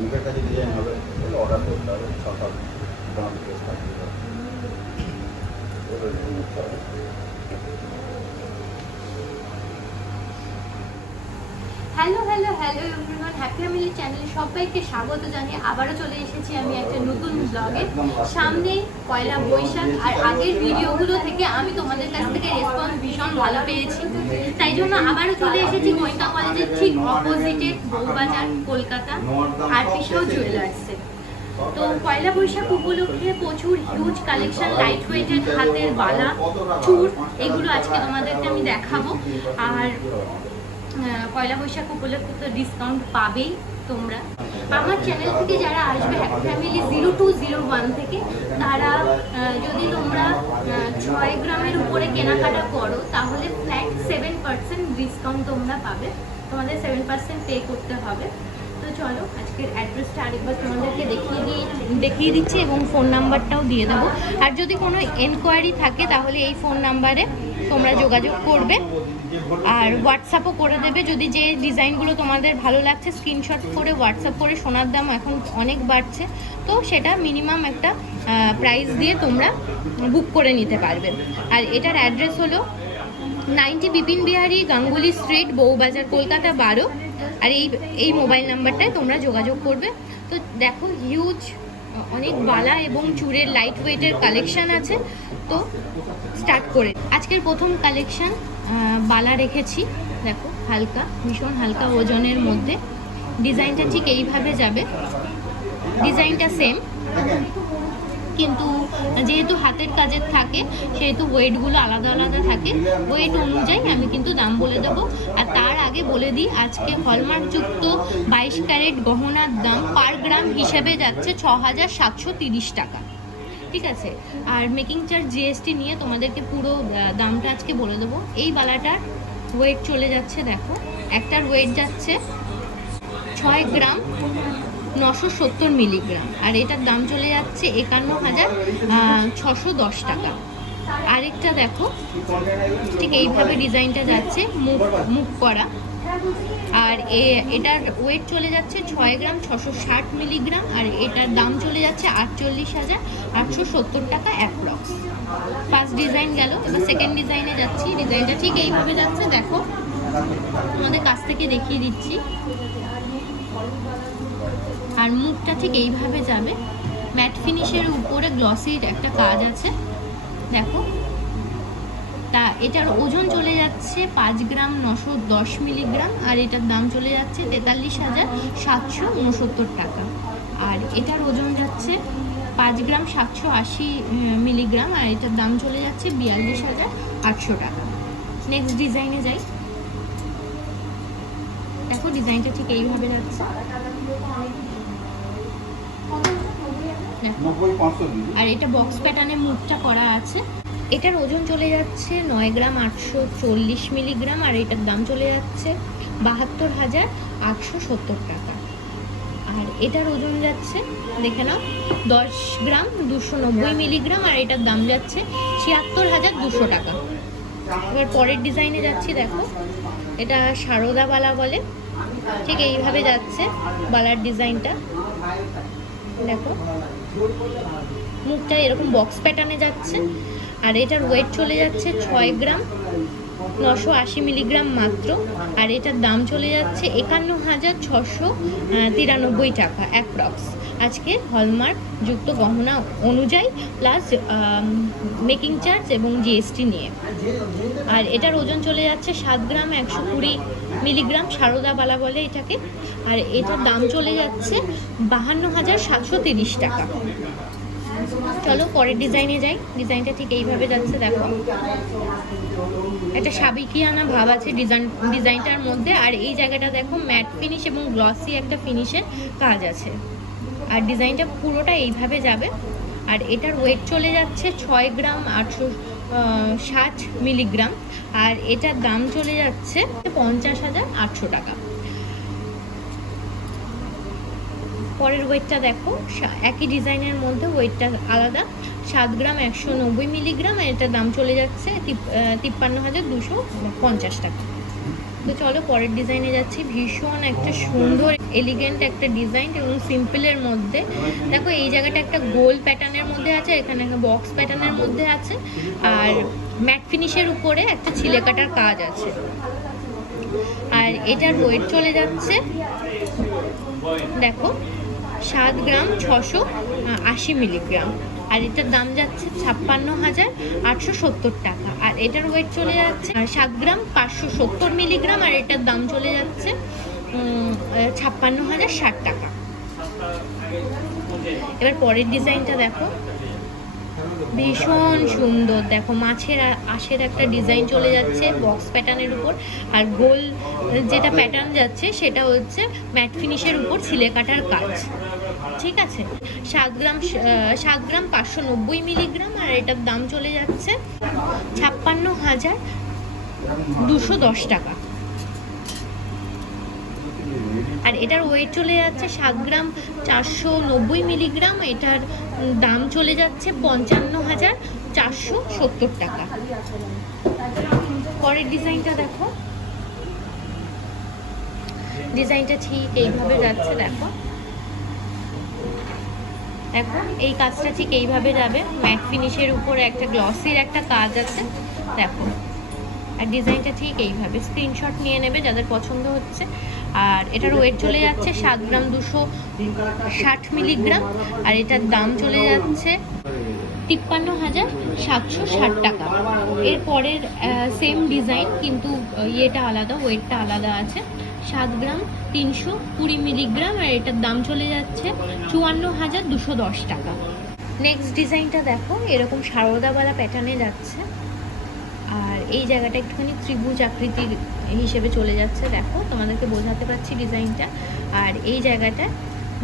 মুখের কাছে ডিজাইন হবে তাহলে অর্ডার করতে হবে সকাল মোটামুটি বেশ থাকবে। Hello hello hello everyone, happy family চ্যানেলে সবাইকে স্বাগত জানিয়ে আবারও চলে এসেছি আমি একটা নতুন ব্লগে। সামনে পয়লা বৈশাখ, আর আগের ভিডিওগুলো থেকে আমি তোমাদের কাছ থেকে রেসপন্স ভীষণ ভালো পেয়েছি, তাই জন্য আবারও চলে এসেছি গোয়েন্দা কলেজের ঠিক অপোজিটে বউবাজার, কলকাতা আর্টিসাও জুয়েলার্সে। তো পয়লা বৈশাখ উপলক্ষে প্রচুর হিউজ কালেকশন, লাইট ওয়েটের হাতের বালা, চুর, এগুলো আজকে তোমাদেরকে আমি দেখাবো। আর পয়লা বৈশাখ উপলক্ষে তো ডিসকাউন্ট পাবেই তোমরা। আমার চ্যানেল থেকে যারা আসবে হ্যাপি ফ্যামিলি 0201 থেকে, তারা যদি তোমরা 6 গ্রামের উপরে কেনাকাটা করো তাহলে ফ্ল্যাট 7% ডিসকাউন্ট তোমরা পাবে। তোমাদের 7% পে করতে হবে। তো চলো আজকের অ্যাড্রেসটা আরেকবার তোমাদেরকে দেখিয়ে দিচ্ছি এবং ফোন নাম্বারটাও দিয়ে দেবো। আর যদি কোনো এনকোয়ারি থাকে তাহলে এই ফোন নাম্বারে তোমরা যোগাযোগ করবে, আর হোয়াটসঅ্যাপও করে দেবে। যদি যে ডিজাইনগুলো তোমাদের ভালো লাগছে স্ক্রিনশট করে হোয়াটসঅ্যাপ করে, সোনার দাম এখন অনেক বাড়ছে, তো সেটা মিনিমাম একটা প্রাইস দিয়ে তোমরা বুক করে নিতে পারবে। আর এটার অ্যাড্রেস হলো 90 বিপিন বিহারী গাঙ্গুলি স্ট্রিট, বউবাজার, কলকাতা 12। আর এই মোবাইল নাম্বারটায় তোমরা যোগাযোগ করবে। তো দেখো হিউজ অনেক বালা এবং চুরের লাইট ওয়েটের কালেকশান আছে। তো স্টার্ট করে আজকের প্রথম কালেকশান বালা রেখেছি। দেখো হালকা, ভীষণ হালকা ওজনের মধ্যে। ডিজাইনটা ঠিক এইভাবে যাবে, ডিজাইনটা সেম, কিন্তু যেহেতু হাতের কাজের থাকে সেহেতু ওয়েটগুলো আলাদা আলাদা থাকে। ওয়েট অনুযায়ী আমি কিন্তু দাম বলে দেবো। আর তার আগে বলে দিই, আজকে হলমার্কযুক্ত 22 ক্যারেট গহনার দাম পার গ্রাম হিসেবে যাচ্ছে 6730 টাকা, ঠিক আছে। আর মেকিং চার্জ জিএসটি নিয়ে তোমাদেরকে পুরো দামটা আজকে বলে দেবো। এই বালাটার ওয়েট চলে যাচ্ছে, দেখো একটার ওয়েট যাচ্ছে 6 গ্রাম 970 মিলিগ্রাম, আর এটার দাম চলে যাচ্ছে 51,610 টাকা। আরেকটা দেখো ঠিক এইভাবে ডিজাইনটা যাচ্ছে, মুখ করা, আর এটার ওয়েট চলে যাচ্ছে 6 গ্রাম 660 মিলিগ্রাম, আর এটার দাম চলে যাচ্ছে 48,870 টাকা অ্যাপ্রক্স। ফার্স্ট ডিজাইন গেল, এবার সেকেন্ড ডিজাইনে যাচ্ছি। ডিজাইনটা ঠিক এইভাবে যাচ্ছে, দেখো তোমাদের কাছ থেকে দেখিয়ে দিচ্ছি। আর মুখটা ঠিক এইভাবে যাবে, ম্যাট ফিনিশের উপরে গ্লসির একটা কাজ আছে, দেখো। তা এটার ওজন চলে যাচ্ছে 5 গ্রাম 910 মিলিগ্রাম, আর এটার দাম চলে যাচ্ছে 43,769 টাকা। আর এটার ওজন যাচ্ছে 5 গ্রাম 780 মিলিগ্রাম, আর এটার দাম চলে যাচ্ছে 42,800 টাকা। নেক্সট ডিজাইনে যাই। দেখো ডিজাইনটা ঠিক এইভাবে যাচ্ছে, আর এটা বক্স প্যাটার্নে মুখটা করা আছে। এটার ওজন চলে যাচ্ছে 9 গ্রাম 840 মিলিগ্রাম, আর এটার দাম চলে যাচ্ছে 72,870 টাকা। আর এটার ওজন যাচ্ছে, দেখে নাও, 10 গ্রাম 290 মিলিগ্রাম, আর এটার দাম যাচ্ছে 76,200 টাকা। এবার পরের ডিজাইনে যাচ্ছি। দেখো এটা সারদা বালা বলে, ঠিক এইভাবে যাচ্ছে বালার ডিজাইনটা। দেখো মুখটা এরকম বক্স প্যাটার্নে যাচ্ছে, আর এটার ওয়েট চলে যাচ্ছে 6 গ্রাম 980 মিলিগ্রাম মাত্র, আর এটার দাম চলে যাচ্ছে 51,693 টাকা অ্যাপ্রক্স। আজকে হলমার্ক যুক্ত গহনা অনুযায়ী প্লাস মেকিং চার্জ এবং জিএসটি নিয়ে। আর এটার ওজন চলে যাচ্ছে 7 গ্রাম 120 মিলিগ্রাম, সারদা বালা বলে এটাকে, আর এটার দাম চলে যাচ্ছে 52,730 টাকা। চলো পরের ডিজাইনে যাই। ডিজাইনটা ঠিক এইভাবে যাচ্ছে, দেখো একটা সাবেকিয়ানা ভাব আছে ডিজাইনটার মধ্যে, আর এই জায়গাটা দেখো ম্যাট ফিনিশ এবং গ্লসি একটা ফিনিশের কাজ আছে। আর ডিজাইনটা পুরোটা এইভাবে যাবে, আর এটার ওয়েট চলে যাচ্ছে 6 গ্রাম 860 মিলিগ্রাম, আর এটার দাম চলে যাচ্ছে 50,800 টাকা। পরের ওয়েটটা দেখো, একই ডিজাইনের মধ্যে ওয়েটটা আলাদা, 7 গ্রাম 190 মিলিগ্রাম, আর এটার দাম চলে যাচ্ছে 53,250 টাকা। তো চলো পরের ডিজাইনে যাচ্ছি। ভীষণ একটা সুন্দর এলিগেন্ট একটা ডিজাইন এবং সিম্পলের মধ্যে। দেখো এই জায়গাটা একটা গোল প্যাটার্নের মধ্যে আছে, এখানে একটা বক্স প্যাটার্নের মধ্যে আছে, আর ম্যাট ফিনিশের উপরে একটা ছিলে কাটার কাজ আছে। আর এটার ওয়েট চলে যাচ্ছে দেখো 7 গ্রাম 680 মিলিগ্রাম। আর এটার দাম যাচ্ছে 56,870 টাকা। আর এটার ওয়েট চলে যাচ্ছে 7 গ্রাম 570 মিলিগ্রাম। আর এটার দাম চলে যাচ্ছে 56,060 টাকা। এবার পরের ডিজাইনটা দেখো, ভীষণ সুন্দর। দেখো মাছের আঁশের একটা ডিজাইন চলে যাচ্ছে বক্স প্যাটার্নের উপর, আর গোল যেটা প্যাটার্ন যাচ্ছে সেটা হচ্ছে ম্যাট ফিনিশের উপর ছিলে কাটার কাজ। ঠিক আছে, 7 গ্রাম 590 মিলিগ্রাম। আর এটার দাম চলে যাচ্ছে 56,210 টাকা। আর এটার ওয়েট চলে যাচ্ছে 7 গ্রাম 490 মিলিগ্রাম। এটার দাম চলে যাচ্ছে 55,470 টাকা। পরের ডিজাইনটা দেখো, ডিজাইনটা ঠিক এইভাবে যাচ্ছে। দেখো দেখো এই কাজটা ঠিক এইভাবে যাবে, ম্যাট ফিনিশের উপরে একটা গ্লসির একটা কাজ আছে। দেখো আর ডিজাইনটা ঠিক এইভাবে, স্ক্রিনশট নিয়ে নেবে যাদের পছন্দ হচ্ছে। আর এটার ওয়েট চলে যাচ্ছে 7 গ্রাম 260 মিলিগ্রাম। আর এটার দাম চলে যাচ্ছে 53,760 টাকা। এরপরের সেম ডিজাইন কিন্তু ইয়েটা আলাদা, ওয়েটটা আলাদা আছে। 7 গ্রাম 320 মিলিগ্রাম। আর এটার দাম চলে যাচ্ছে 54,210 টাকা। নেক্সট ডিজাইনটা দেখো, এরকম সারদাবালা প্যাটার্নে যাচ্ছে। আর এই জায়গাটা একটুখানি ত্রিভুজ আকৃতির হিসেবে চলে যাচ্ছে। দেখো তোমাদেরকে বোঝাতে পারছি ডিজাইনটা। আর এই জায়গাটা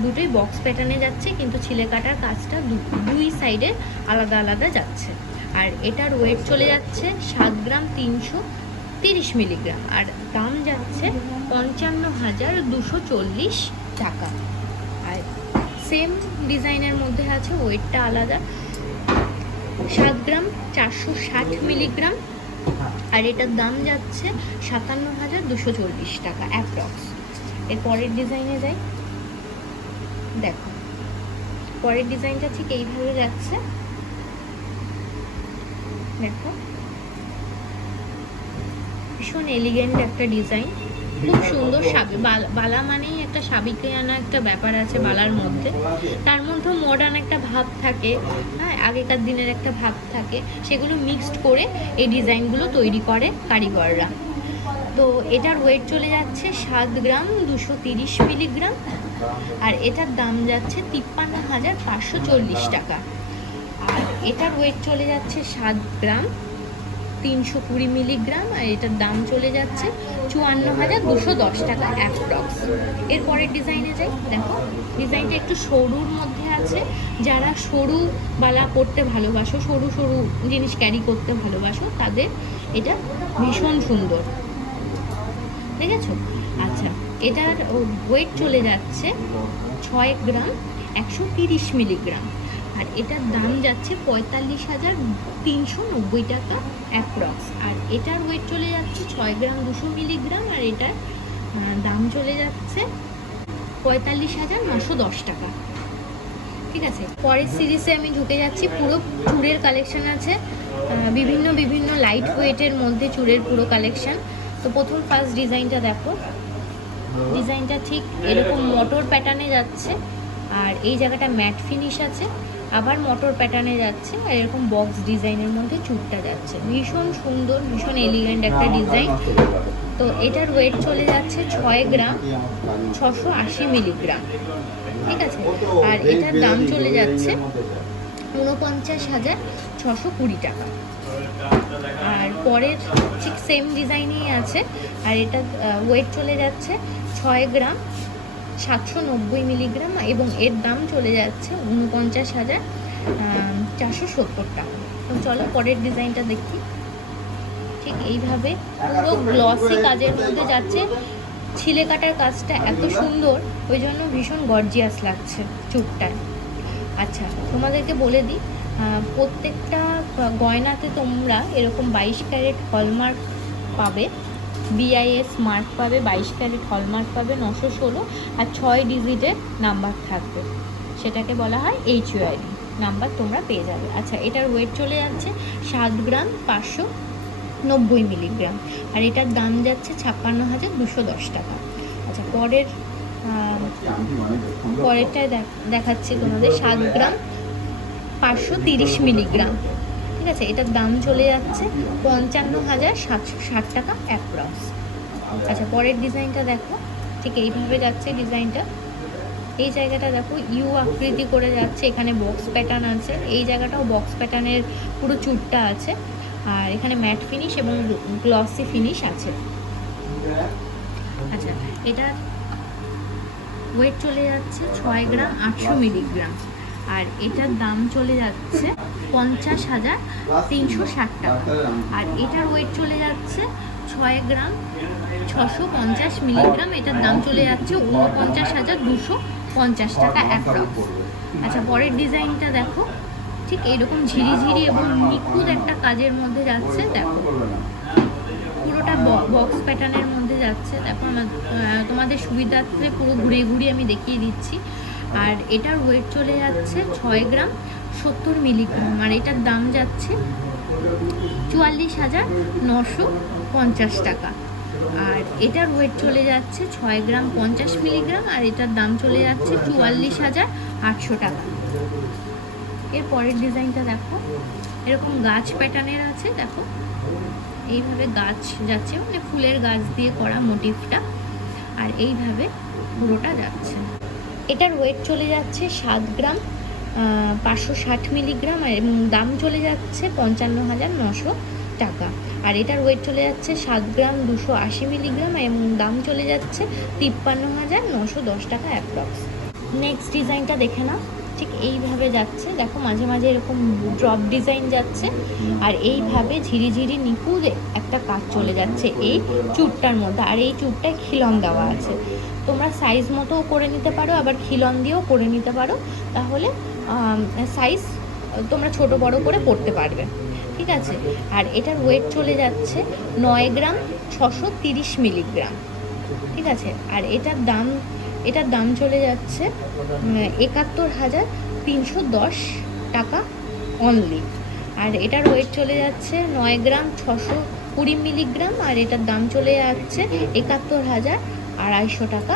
দুটোই বক্স প্যাটার্নে যাচ্ছে, কিন্তু ছিলে কাটার কাজটা দুই সাইডে আলাদা আলাদা যাচ্ছে। আর এটার ওয়েট চলে যাচ্ছে 7 গ্রাম 330 মিলিগ্রাম। আর দাম যাচ্ছে 55,240 টাকা। আর সেম ডিজাইনের মধ্যে আছে, ওয়েটটা আলাদা, 7 গ্রাম 460 মিলিগ্রাম। আর এটার দাম যাচ্ছে 57,240 টাকা অ্যাপ্রক্স। এর পরের ডিজাইনে যাই। দেখো পরের ডিজাইনটা ঠিক এইভাবে যাচ্ছে। দেখো ভীষণ এলিগেন্ট একটা ডিজাইন, খুব সুন্দর। বালা মানেই একটা সাবিকে আনা একটা ব্যাপার আছে বালার মধ্যে, তার মধ্যে মডার্ন একটা ভাব থাকে, হ্যাঁ আগেকার দিনের একটা ভাব থাকে, সেগুলো মিক্সড করে এই ডিজাইনগুলো তৈরি করে কারিগররা। তো এটার ওয়েট চলে যাচ্ছে 7 গ্রাম 230 মিলিগ্রাম। আর এটার দাম যাচ্ছে 53,540 টাকা। আর এটার ওয়েট চলে যাচ্ছে 7 গ্রাম 320 মিলিগ্রাম। আর এটার দাম চলে যাচ্ছে 54,210 টাকা অ্যাপ্রক্স। এরপরের ডিজাইনে যাই। দেখো ডিজাইনটা একটু সরুর মধ্যে আছে, যারা সরু বালা পরতে ভালোবাসো, সরু সরু জিনিস ক্যারি করতে ভালোবাসো, তাদের এটা ভীষণ সুন্দর। দেখেছো? আচ্ছা, এটার ওয়েট চলে যাচ্ছে 6 গ্রাম 130 মিলিগ্রাম। আর এটার দাম যাচ্ছে 45,390 টাকা অ্যাপ্রক্স। আর এটার ওয়েট চলে যাচ্ছে 6 গ্রাম 200 মিলিগ্রাম। আর এটার দাম চলে যাচ্ছে 45,910 টাকা। ঠিক আছে, পরের সিরিজে আমি ঢুকে যাচ্ছি। পুরো চুড়ের কালেকশন আছে, বিভিন্ন লাইট ওয়েটের মধ্যে চুড়ের পুরো কালেকশন। তো প্রথম ফার্স্ট ডিজাইনটা দেখো, ডিজাইনটা ঠিক এরকম মোটর প্যাটার্নে যাচ্ছে। আর এই জায়গাটা ম্যাট ফিনিশ আছে, আবার মোটর প্যাটার্নে যাচ্ছে। আর এরকম বক্স ডিজাইনের মধ্যে চুড়টা যাচ্ছে। ভীষণ সুন্দর, ভীষণ এলিগেন্ট একটা ডিজাইন। তো এটার ওয়েট চলে যাচ্ছে 6 গ্রাম 680 মিলিগ্রাম। ঠিক আছে, আর এটার দাম চলে যাচ্ছে 49,620 টাকা। আর পরের ঠিক সেম ডিজাইনই আছে। আর এটা ওয়েট চলে যাচ্ছে 6 গ্রাম 790 মিলিগ্রাম। এবং এর দাম চলে যাচ্ছে 49,470 টাকা। তো চলো পরের ডিজাইনটা দেখি। ঠিক এইভাবে পুরো গ্লসি কাজের মধ্যে যাচ্ছে, ছিলে কাটার কাজটা এত সুন্দর, ওই জন্য ভীষণ গর্জিয়াস লাগছে চুটটায়। আচ্ছা তোমাদেরকে বলে দিই, প্রত্যেকটা গয়নাতে তোমরা এরকম 22 ক্যারেট হলমার্ক পাবে। BIS মার্ক পাবে, 22 ক্যারেট হলমার্ক পাবে, 916 আর 6 ডিজিটের নাম্বার থাকবে, সেটাকে বলা হয় HUID নাম্বার তোমরা পেয়ে যাবে। আচ্ছা, এটার ওয়েট চলে যাচ্ছে 7 গ্রাম 590 মিলিগ্রাম, আর এটার দাম যাচ্ছে 56,210 টাকা। আচ্ছা, পরেরটায় দেখাচ্ছি তোমাদের 7 গ্রাম 530 মিলিগ্রাম। ঠিক আছে, এটার দাম চলে যাচ্ছে 55,760 টাকা অ্যাপ্রক্স। আচ্ছা, পরের ডিজাইনটা দেখো, ঠিক এইভাবে যাচ্ছে ডিজাইনটা। এই জায়গাটা দেখো ইউ আকৃতি করে যাচ্ছে, এখানে বক্স প্যাটার্ন আছে, এই জায়গাটাও বক্স প্যাটার্নের পুরো চুটটা আছে, আর এখানে ম্যাট ফিনিশ এবং গ্লসি ফিনিশ আছে। আচ্ছা, এটার ওয়েট চলে যাচ্ছে 6 গ্রাম 800 মিলিগ্রাম, আর এটার দাম চলে যাচ্ছে 50,360 টাকা। আর এটার ওয়েট চলে যাচ্ছে 6 গ্রাম 650 মিলিগ্রাম, এটার দাম চলে যাচ্ছে 49,250 টাকা অ্যাপ্রক্স। আচ্ছা, পরের ডিজাইনটা দেখো, ঠিক এইরকম ঝিরিঝিরি এবং নিখুঁত একটা কাজের মধ্যে যাচ্ছে। দেখো পুরোটা বক্স প্যাটার্নের মধ্যে যাচ্ছে। দেখো তোমাদের সুবিধার্থে পুরো ঘুরিয়ে ঘুরিয়ে আমি দেখিয়ে দিচ্ছি। আর এটার ওয়েট চলে যাচ্ছে 6 গ্রাম 70 মিলিগ্রাম, আর এটার দাম যাচ্ছে 44,950 টাকা। আর এটার ওয়েট চলে যাচ্ছে 6 গ্রাম 50 মিলিগ্রাম, আর এটার দাম চলে যাচ্ছে 44,800 টাকা। এর পরের ডিজাইনটা দেখো, এরকম গাছ প্যাটার্নের আছে। দেখো এইভাবে গাছ যাচ্ছে, মানে ফুলের গাছ দিয়ে করা মোটিভটা, আর এইভাবে পুরোটা যাচ্ছে। এটার ওয়েট চলে যাচ্ছে 7 গ্রাম 560 মিলিগ্রাম, এবং দাম চলে যাচ্ছে 55,900 টাকা। আর এটার ওয়েট চলে যাচ্ছে 7 গ্রাম 280 মিলিগ্রাম, এবং দাম চলে যাচ্ছে 53,910 টাকা অ্যাপ্রক্স। নেক্সট ডিজাইনটা দেখে নাও, ঠিক এইভাবে যাচ্ছে। দেখো মাঝে মাঝে এরকম ড্রপ ডিজাইন যাচ্ছে, আর এইভাবে ঝিরিঝিরি নিখুঁত একটা কাজ চলে যাচ্ছে এই চুটটার মধ্যে। আর এই চুটটায় খিলন দেওয়া আছে, তোমরা সাইজ মতোও করে নিতে পারো, আবার খিলন দিয়েও করে নিতে পারো, তাহলে সাইজ তোমরা ছোট বড় করে পড়তে পারবে। ঠিক আছে, আর এটার ওয়েট চলে যাচ্ছে 9 গ্রাম 630 মিলিগ্রাম। ঠিক আছে, আর এটার দাম চলে যাচ্ছে 71,310 টাকা অনলি। আর এটার ওয়েট চলে যাচ্ছে 9 গ্রাম 620 মিলিগ্রাম, আর এটার দাম চলে যাচ্ছে 71,250 টাকা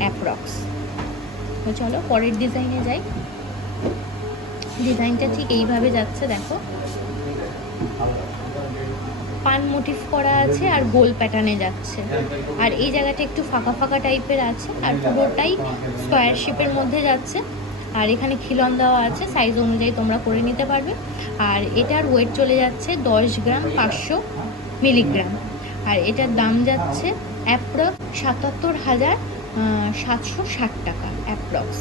অ্যাপ্রক্স। তো চলো পরের ডিজাইনে যাই। ডিজাইনটা ঠিক এইভাবে যাচ্ছে। দেখো পান মোটিভ করা আছে আর গোল প্যাটার্নে যাচ্ছে, আর এই জায়গাটা একটু ফাঁকা ফাঁকা টাইপের আছে, আর পুরোটাই স্কোয়ার শেপের মধ্যে যাচ্ছে। আর এখানে খিলন দেওয়া আছে, সাইজ অনুযায়ী তোমরা করে নিতে পারবে। আর এটার ওয়েট চলে যাচ্ছে 10 গ্রাম 500 মিলিগ্রাম, আর এটার দাম যাচ্ছে অ্যাপ্রক্স 77,760 টাকা অ্যাপ্রক্স।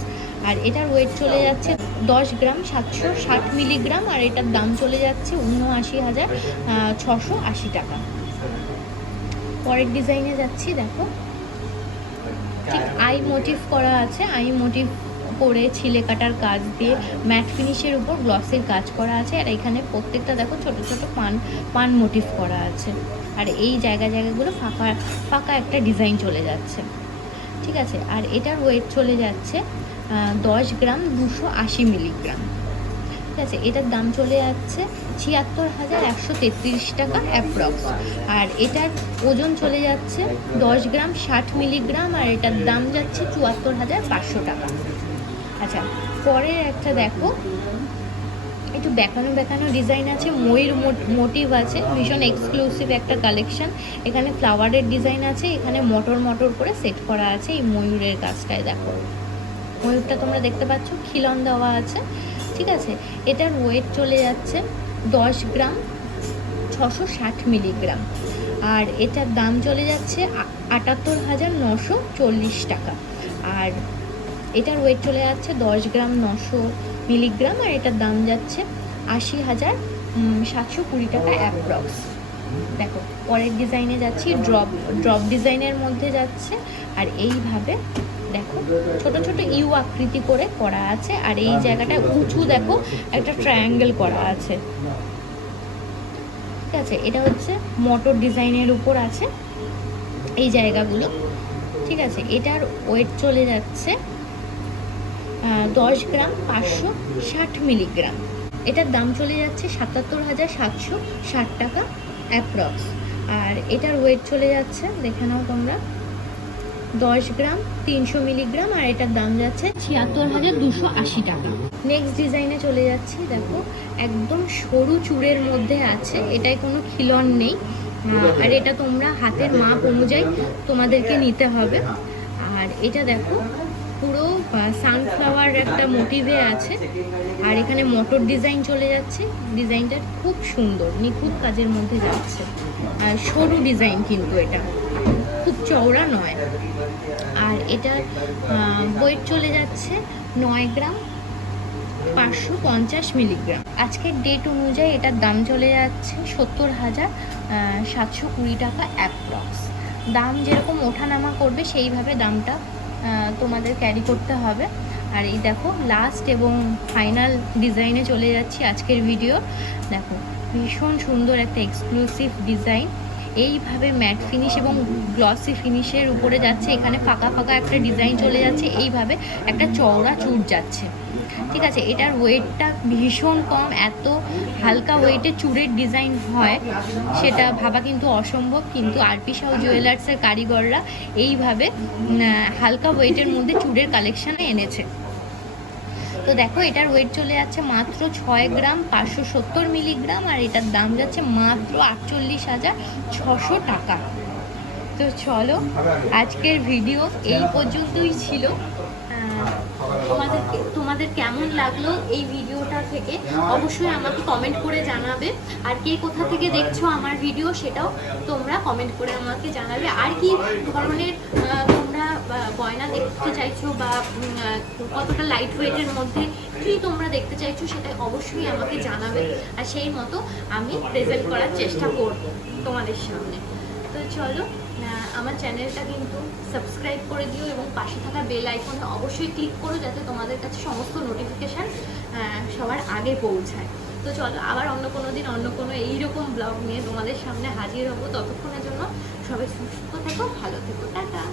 আর এটার ওয়েট চলে যাচ্ছে 10 গ্রাম 760 মিলিগ্রাম, আর এটার দাম চলে যাচ্ছে 79,680 টাকা। পরের ডিজাইনে যাচ্ছি। দেখো ঠিক আই মোটিভ করা আছে, আই মোটিভ করে ছিলে কাটার কাজ দিয়ে ম্যাট ফিনিশের উপর গ্লসের কাজ করা আছে, আর এখানে প্রত্যেকটা দেখো ছোট ছোট পান মোটিভ করা আছে, আর এই জায়গাগুলো ফাঁকা ফাঁকা একটা ডিজাইন চলে যাচ্ছে। ঠিক আছে, আর এটার ওয়েট চলে যাচ্ছে 10 গ্রাম 280 মিলিগ্রাম। ঠিক আছে, এটার দাম চলে যাচ্ছে 76,133 টাকা অ্যাপ্রক্স। আর এটার ওজন চলে যাচ্ছে 10 গ্রাম 60 মিলিগ্রাম, আর এটার দাম যাচ্ছে 74,500 টাকা। আচ্ছা, পরের একটা দেখো, একটু বেঁকানো ডিজাইন আছে, ময়ূর মোটিভ আছে, ভীষণ এক্সক্লুসিভ একটা কালেকশন। এখানে ফ্লাওয়ারের ডিজাইন আছে, এখানে মটর করে সেট করা আছে এই ময়ূরের কাজটায়। দেখো ময়ূরটা তোমরা দেখতে পাচ্ছ, খিলন দেওয়া আছে। ঠিক আছে, এটার ওয়েট চলে যাচ্ছে 10 গ্রাম 660 মিলিগ্রাম, আর এটার দাম চলে যাচ্ছে 78,940 টাকা। আর এটার ওয়েট চলে যাচ্ছে 10 গ্রাম 900 মিলিগ্রাম, আর এটার দাম যাচ্ছে 80,720 টাকা অ্যাপ্রক্স। দেখো পরের ডিজাইনে যাচ্ছি, ড্রপ ডিজাইনের মধ্যে যাচ্ছে, আর এইভাবে দেখো ছোট ছোট ইউ আকৃতি করে করা আছে, আর এই জায়গাটা উঁচু দেখো একটা ট্রায়াঙ্গেল করা আছে। ঠিক আছে, এটা হচ্ছে মোটর ডিজাইনের উপর আছে এই জায়গাগুলো, ঠিক আছে। এটার ওয়েট চলে যাচ্ছে 10 গ্রাম 560 মিলিগ্রাম। এটার দাম চলে যাচ্ছে 77,760 টাকা অ্যাপ্রক্স। আর এটার ওয়েট চলে যাচ্ছে, দেখে নাও তোমরা, 10 গ্রাম 300 মিলিগ্রাম, আর এটার দাম যাচ্ছে 76,280 টাকা। নেক্সট ডিজাইনে চলে যাচ্ছি। দেখো একদম সরু চূড়ের মধ্যে আছে, এটায় কোনো খিলন নেই। আর এটা তোমরা হাতের মাপ অনুযায়ী তোমাদেরকে নিতে হবে। আর এটা দেখো পুরো সানফ্লাওয়ার একটা মোটিভে আছে, আর এখানে মোটর ডিজাইন চলে যাচ্ছে। ডিজাইনটা খুব সুন্দর, নিখুঁত কাজের মধ্যে যাচ্ছে। আর সরু ডিজাইন কিন্তু এটা খুব চওড়া নয়। আর এটার ওয়েট চলে যাচ্ছে 9 গ্রাম 550 মিলিগ্রাম। আজকের ডেট অনুযায়ী এটার দাম চলে যাচ্ছে 70,720 টাকা অ্যাপ্রক্স। দাম যেরকম ওঠানামা করবে সেইভাবে দামটা তোমাদের ক্যারি করতে হবে। আর এই দেখো লাস্ট এবং ফাইনাল ডিজাইনে চলে যাচ্ছি আজকের ভিডিও। দেখো ভীষণ সুন্দর একটা এক্সক্লুসিভ ডিজাইন, এইভাবে ম্যাট ফিনিশ এবং গ্লসি ফিনিশের উপরে যাচ্ছে। এখানে ফাঁকা ফাঁকা একটা ডিজাইন চলে যাচ্ছে, এইভাবে একটা চওড়া চুট যাচ্ছে, ঠিক আছে। এটার ওয়েটটা ভীষণ কম, এত হালকা ওয়েটে চুড়ের ডিজাইন হয় সেটা ভাবা কিন্তু অসম্ভব, কিন্তু আরপি সাউ জুয়েলার্সের কারিগররা এইভাবে হালকা ওয়েটের মধ্যে চুড়ের কালেকশানে এনেছে। তো দেখো এটার ওয়েট চলে যাচ্ছে মাত্র 6 গ্রাম 570 মিলিগ্রাম, আর এটার দাম যাচ্ছে মাত্র 48,600 টাকা। তো চলো আজকের ভিডিও এই পর্যন্তই ছিল। তোমাদের কেমন লাগলো এই ভিডিওটা থেকে অবশ্যই আমাকে কমেন্ট করে জানাবে। আর কে কোথা থেকে দেখছো আমার ভিডিও সেটাও তোমরা কমেন্ট করে আমাকে জানাবে। আর কি ধরনের তোমরা গয়না দেখতে চাইছো বা কতটা লাইট ওয়েটের মধ্যে কি তোমরা দেখতে চাইছো সেটা অবশ্যই আমাকে জানাবে, আর সেই মতো আমি প্রেজেন্ট করার চেষ্টা করব তোমাদের সামনে। তো চলো আমার চ্যানেলটা কিন্তু সাবস্ক্রাইব করে দিও এবং পাশে থাকা বেল আইকনে অবশ্যই ক্লিক করো যাতে তোমাদের কাছে সমস্ত নোটিফিকেশান সবার আগে পৌঁছায়। তো চলো আবার অন্য কোনো দিন অন্য কোনো এইরকম ব্লগ নিয়ে তোমাদের সামনে হাজির হবো। ততক্ষণের জন্য সবাই সুস্থ থেকো, ভালো থেকো, টাটা।